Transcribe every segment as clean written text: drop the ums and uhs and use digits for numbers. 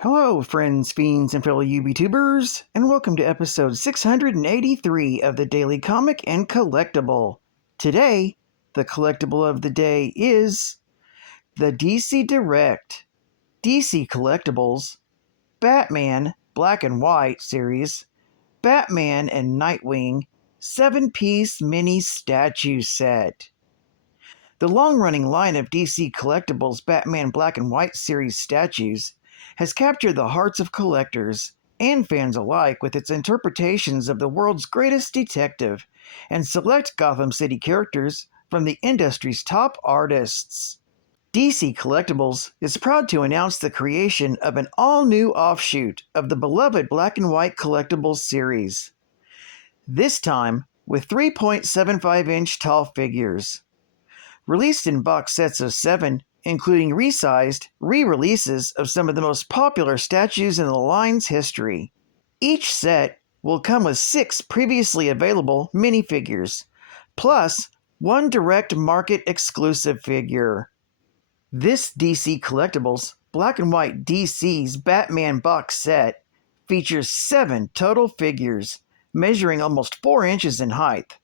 Hello, friends, fiends, and fellow YouTubers, and welcome to episode 683 of the Daily Comic and Collectible. Today, the collectible of the day is the DC Direct, DC Collectibles, Batman Black and White series, Batman and Nightwing 7-piece mini statue set. The long-running line of DC Collectibles Batman Black and White series statues has captured the hearts of collectors and fans alike with its interpretations of the world's greatest detective and select Gotham City characters from the industry's top artists. DC Collectibles is proud to announce the creation of an all-new offshoot of the beloved Black and White Collectibles series. This time with 3.75-inch tall figures. Released in box sets of 7, including resized re-releases of some of the most popular statues in the line's history. Each set will come with 6 previously available minifigures, plus 1 direct market exclusive figure. This DC Collectibles Black and White DC's Batman box set features 7 total figures, measuring almost 4 inches in height.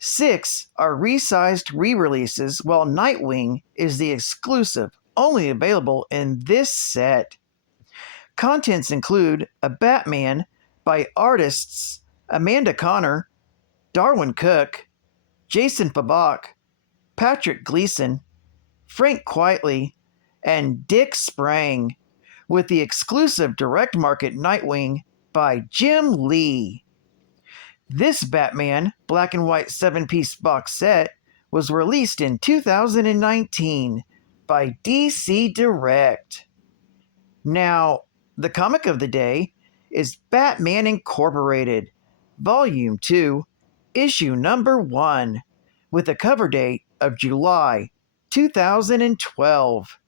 6 are resized re-releases, while Nightwing is the exclusive, only available in this set. Contents include a Batman by artists Amanda Connor, Darwin Cook, Jason Fabok, Patrick Gleason, Frank Quitely, and Dick Sprang, with the exclusive direct market Nightwing by Jim Lee. This Batman Black and White 7-piece box set was released in 2019 by DC Direct. Now, the comic of the day is Batman Incorporated, Volume 2, Issue Number 1, with a cover date of July 2012.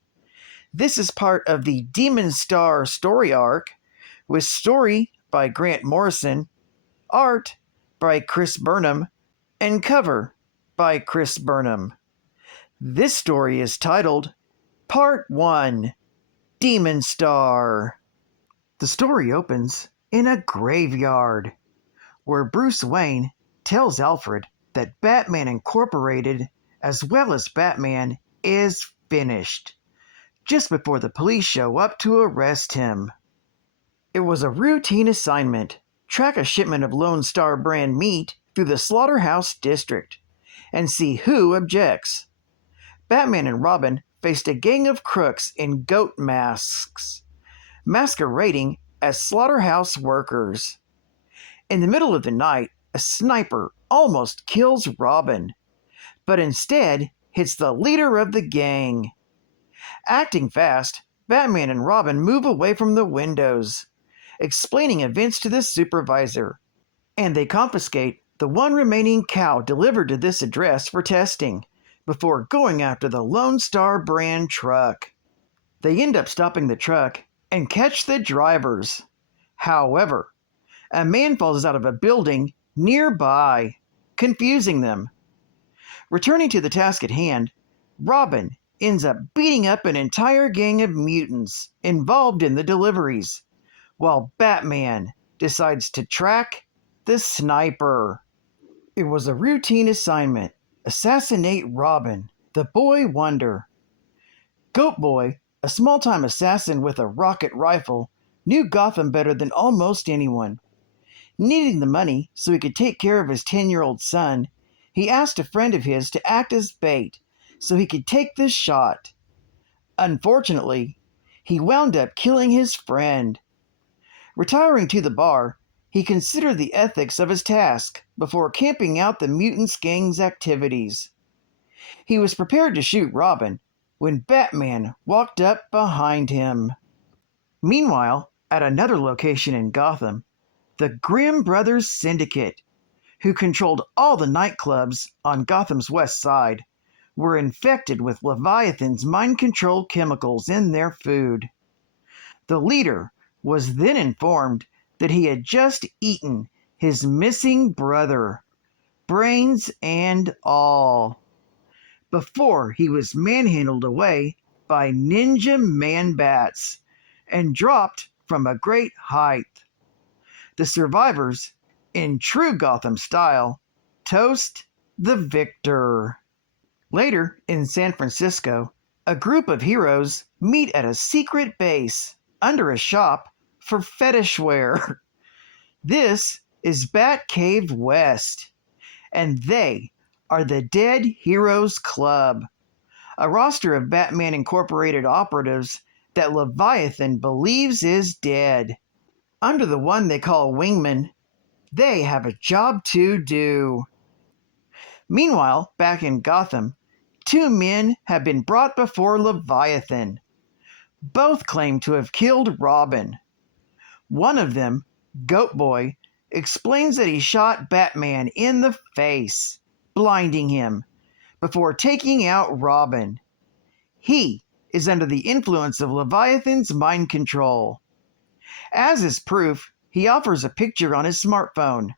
This is part of the Demon Star story arc, with story by Grant Morrison, art by Chris Burnham, and cover by Chris Burnham. This story is titled Part 1, Demon Star. The story opens in a graveyard, where Bruce Wayne tells Alfred that Batman Incorporated, as well as Batman, is finished, just before the police show up to arrest him. It was a routine assignment: track a shipment of Lone Star brand meat through the Slaughterhouse District and see who objects. Batman and Robin faced a gang of crooks in goat masks, masquerading as slaughterhouse workers. In the middle of the night, a sniper almost kills Robin, but instead hits the leader of the gang. Acting fast, Batman and Robin move away from the windows, explaining events to the supervisor, and they confiscate the one remaining cow delivered to this address for testing, before going after the Lone Star brand truck. They end up stopping the truck and catch the drivers. However, a man falls out of a building nearby, confusing them. Returning to the task at hand, Robin ends up beating up an entire gang of mutants involved in the deliveries, while Batman decides to track the sniper. It was a routine assignment: assassinate Robin, the Boy Wonder. Goat Boy, a small-time assassin with a rocket rifle, knew Gotham better than almost anyone. Needing the money so he could take care of his 10-year-old son, he asked a friend of his to act as bait so he could take the shot. Unfortunately, he wound up killing his friend. Retiring to the bar, he considered the ethics of his task before camping out the mutants gang's activities. He was prepared to shoot Robin when Batman walked up behind him. Meanwhile, at another location in Gotham, the Grimm Brothers Syndicate, who controlled all the nightclubs on Gotham's west side, were infected with Leviathan's mind control chemicals in their food. The leader was then informed that he had just eaten his missing brother, brains and all, before he was manhandled away by ninja man-bats and dropped from a great height. The survivors, in true Gotham style, toast the victor. Later, in San Francisco, a group of heroes meet at a secret base under a shop for fetish wear. This is Batcave West, and they are the Dead Heroes Club, a roster of Batman Incorporated operatives that Leviathan believes is dead. Under the one they call Wingman, they have a job to do. Meanwhile, back in Gotham, two men have been brought before Leviathan. Both claim to have killed Robin. One of them, Goat Boy, explains that he shot Batman in the face, blinding him, before taking out Robin. He is under the influence of Leviathan's mind control. As his proof, he offers a picture on his smartphone,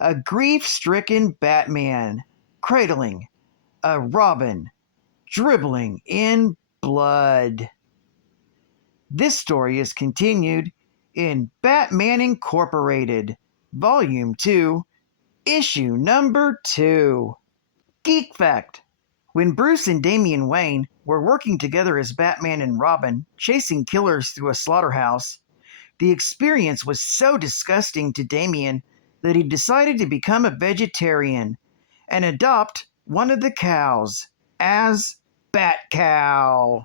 a grief-stricken Batman cradling a Robin dribbling in blood. This story is continued in Batman Incorporated, Volume 2, Issue Number 2. Geek Fact: when Bruce and Damian Wayne were working together as Batman and Robin, chasing killers through a slaughterhouse, the experience was so disgusting to Damian that he decided to become a vegetarian and adopt one of the cows as Batcow.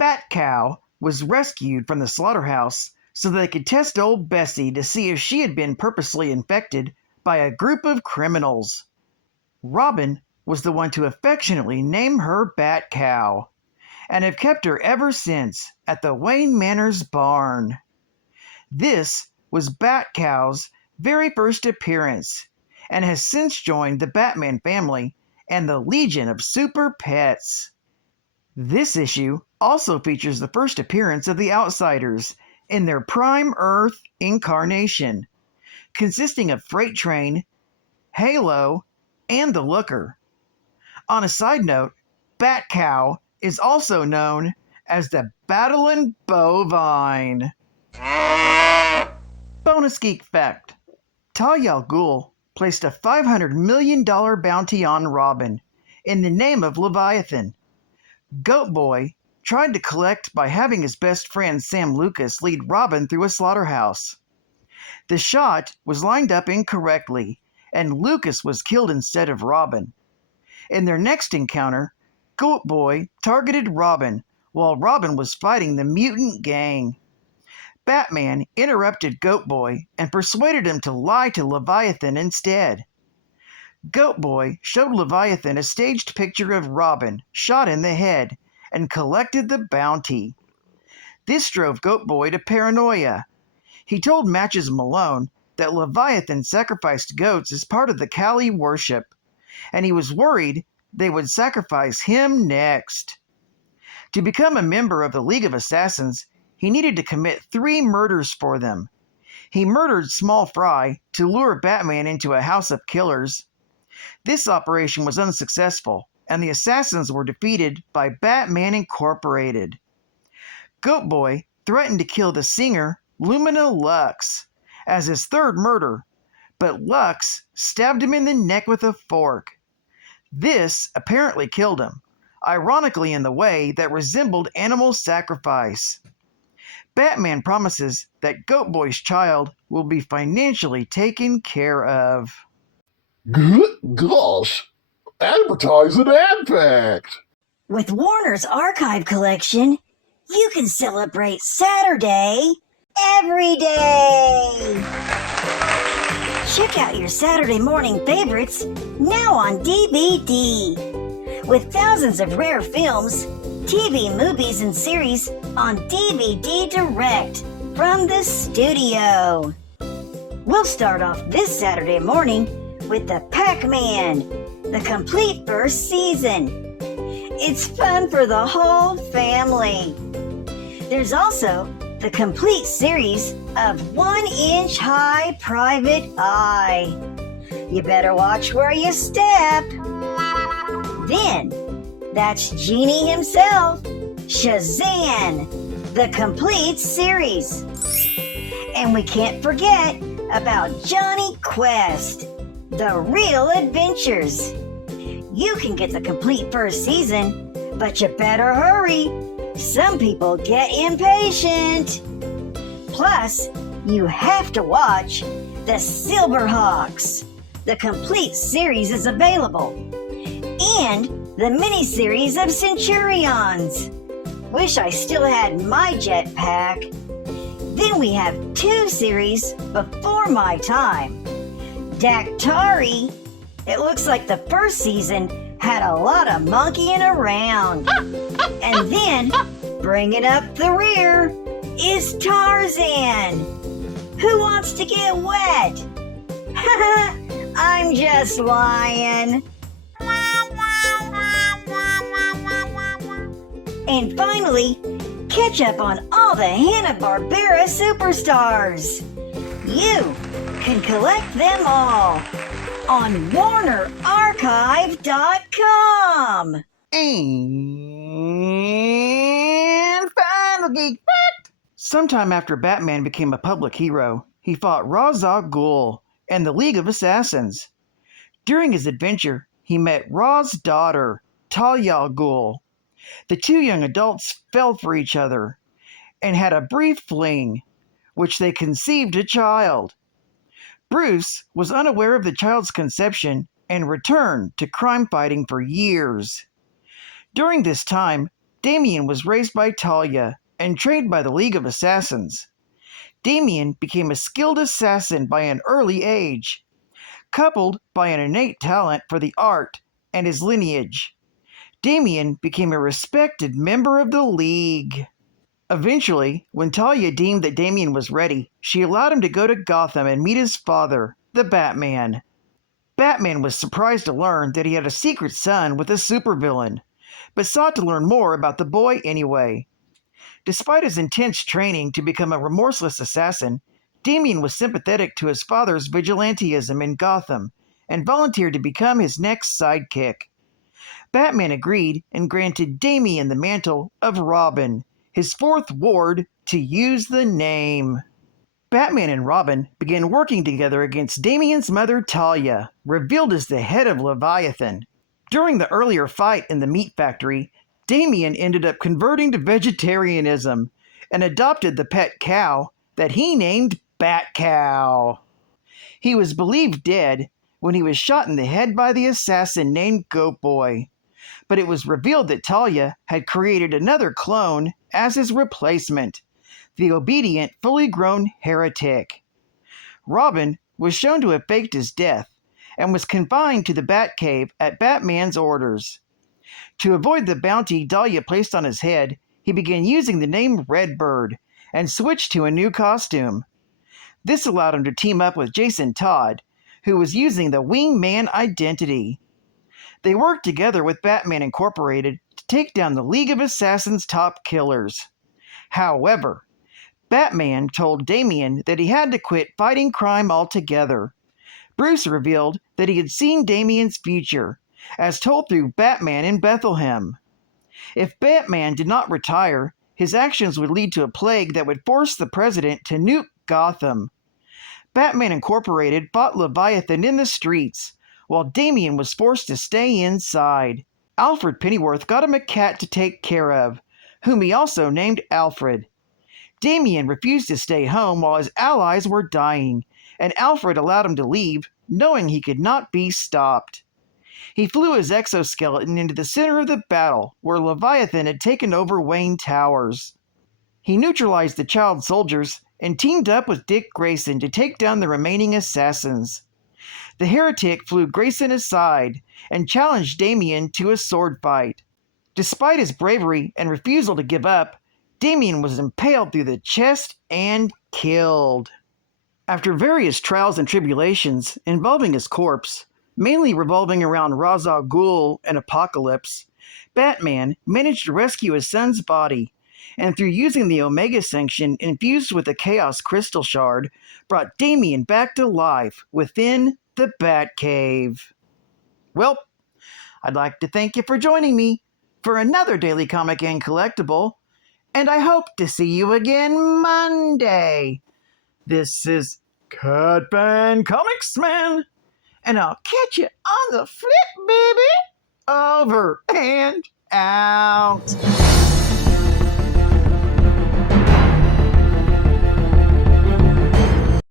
Batcow was rescued from the slaughterhouse so they could test old Bessie to see if she had been purposely infected by a group of criminals. Robin was the one to affectionately name her Batcow, and have kept her ever since at the Wayne Manor's barn. This was Batcow's very first appearance, and has since joined the Batman family and the Legion of Super Pets. This issue also features the first appearance of the Outsiders in their Prime Earth incarnation, consisting of Freight Train, Halo, and the Looker. On a side note, Batcow is also known as the Battlin' Bovine. Bonus Geek Fact: Talia al Ghul placed a $500 million bounty on Robin in the name of Leviathan. Goat Boy tried to collect by having his best friend Sam Lucas lead Robin through a slaughterhouse. The shot was lined up incorrectly, and Lucas was killed instead of Robin. In their next encounter, Goat Boy targeted Robin while Robin was fighting the mutant gang. Batman interrupted Goat Boy and persuaded him to lie to Leviathan instead. Goat Boy showed Leviathan a staged picture of Robin shot in the head and collected the bounty. This drove Goat Boy to paranoia. He told Matches Malone that Leviathan sacrificed goats as part of the Kali worship, and he was worried they would sacrifice him next. To become a member of the League of Assassins, he needed to commit 3 murders for them. He murdered Small Fry to lure Batman into a house of killers. This operation was unsuccessful, and the assassins were defeated by Batman Incorporated. Goat Boy threatened to kill the singer Lumina Lux as his 3rd murder, but Lux stabbed him in the neck with a fork. This apparently killed him, ironically in the way that resembled animal sacrifice. Batman promises that Goat Boy's child will be financially taken care of. Good gosh! Advertise an ad fact! With Warner's Archive Collection, you can celebrate Saturday every day! Check out your Saturday morning favorites now on DVD. With thousands of rare films, TV, movies, and series on DVD direct from the studio. We'll start off this Saturday morning with the Pac-Man, the complete first season. It's fun for the whole family. There's also the complete series of 1 Inch High Private Eye. You better watch where you step. Then, that's Genie himself, Shazam, the complete series. And we can't forget about Johnny Quest, the real adventures. You can get the complete first season, but you better hurry. Some people get impatient. Plus, you have to watch the Silverhawks. The complete series is available. And the mini-series of Centurions. Wish I still had my jetpack. Then we have 2 series before my time. THRU. It looks like the first season had a lot of monkeying around. And then, bringing up the rear, is Tarzan. Who wants to get wet? I'm just lying. And finally, catch up on all the Hanna-Barbera superstars. You can collect them all on WarnerArchive.com. And Final Geek Fact! Sometime after Batman became a public hero, he fought Ra's al Ghul and the League of Assassins. During his adventure, he met Ra's daughter, Talia al Ghul. The 2 young adults fell for each other and had a brief fling, which they conceived a child. Bruce was unaware of the child's conception and returned to crime fighting for years. During this time, Damian was raised by Talia and trained by the League of Assassins. Damian became a skilled assassin by an early age, coupled by an innate talent for the art and his lineage. Damian became a respected member of the League. Eventually, when Talia deemed that Damian was ready, she allowed him to go to Gotham and meet his father, the Batman. Batman was surprised to learn that he had a secret son with a supervillain, but sought to learn more about the boy anyway. Despite his intense training to become a remorseless assassin, Damian was sympathetic to his father's vigilantism in Gotham and volunteered to become his next sidekick. Batman agreed and granted Damian the mantle of Robin, his 4th ward, to use the name. Batman and Robin began working together against Damian's mother Talia, revealed as the head of Leviathan. During the earlier fight in the meat factory, Damian ended up converting to vegetarianism and adopted the pet cow that he named Batcow. He was believed dead when he was shot in the head by the assassin named Goat Boy, but it was revealed that Talia had created another clone as his replacement, the obedient, fully grown heretic. Robin was shown to have faked his death and was confined to the Batcave at Batman's orders. To avoid the bounty Dahlia placed on his head, he began using the name Redbird and switched to a new costume. This allowed him to team up with Jason Todd, who was using the Wingman identity. They worked together with Batman Incorporated to take down the League of Assassins' top killers. However, Batman told Damian that he had to quit fighting crime altogether. Bruce revealed that he had seen Damian's future, as told through Batman in Bethlehem. If Batman did not retire, his actions would lead to a plague that would force the president to nuke Gotham. Batman Incorporated fought Leviathan in the streets, while Damian was forced to stay inside. Alfred Pennyworth got him a cat to take care of, whom he also named Alfred. Damian refused to stay home while his allies were dying, and Alfred allowed him to leave, knowing he could not be stopped. He flew his exoskeleton into the center of the battle, where Leviathan had taken over Wayne Towers. He neutralized the child soldiers and teamed up with Dick Grayson to take down the remaining assassins. The heretic flew Grayson aside and challenged Damian to a sword fight. Despite his bravery and refusal to give up, Damian was impaled through the chest and killed. After various trials and tribulations involving his corpse, mainly revolving around Ra's al Ghul and Apocalypse, Batman managed to rescue his son's body, and through using the Omega Sanction infused with the Chaos Crystal Shard, brought Damian back to life within the Batcave. Well, I'd like to thank you for joining me for another Daily Comic and Collectible, and I hope to see you again Monday. This is Catman Comics Man, and I'll catch you on the flip, baby. Over and out.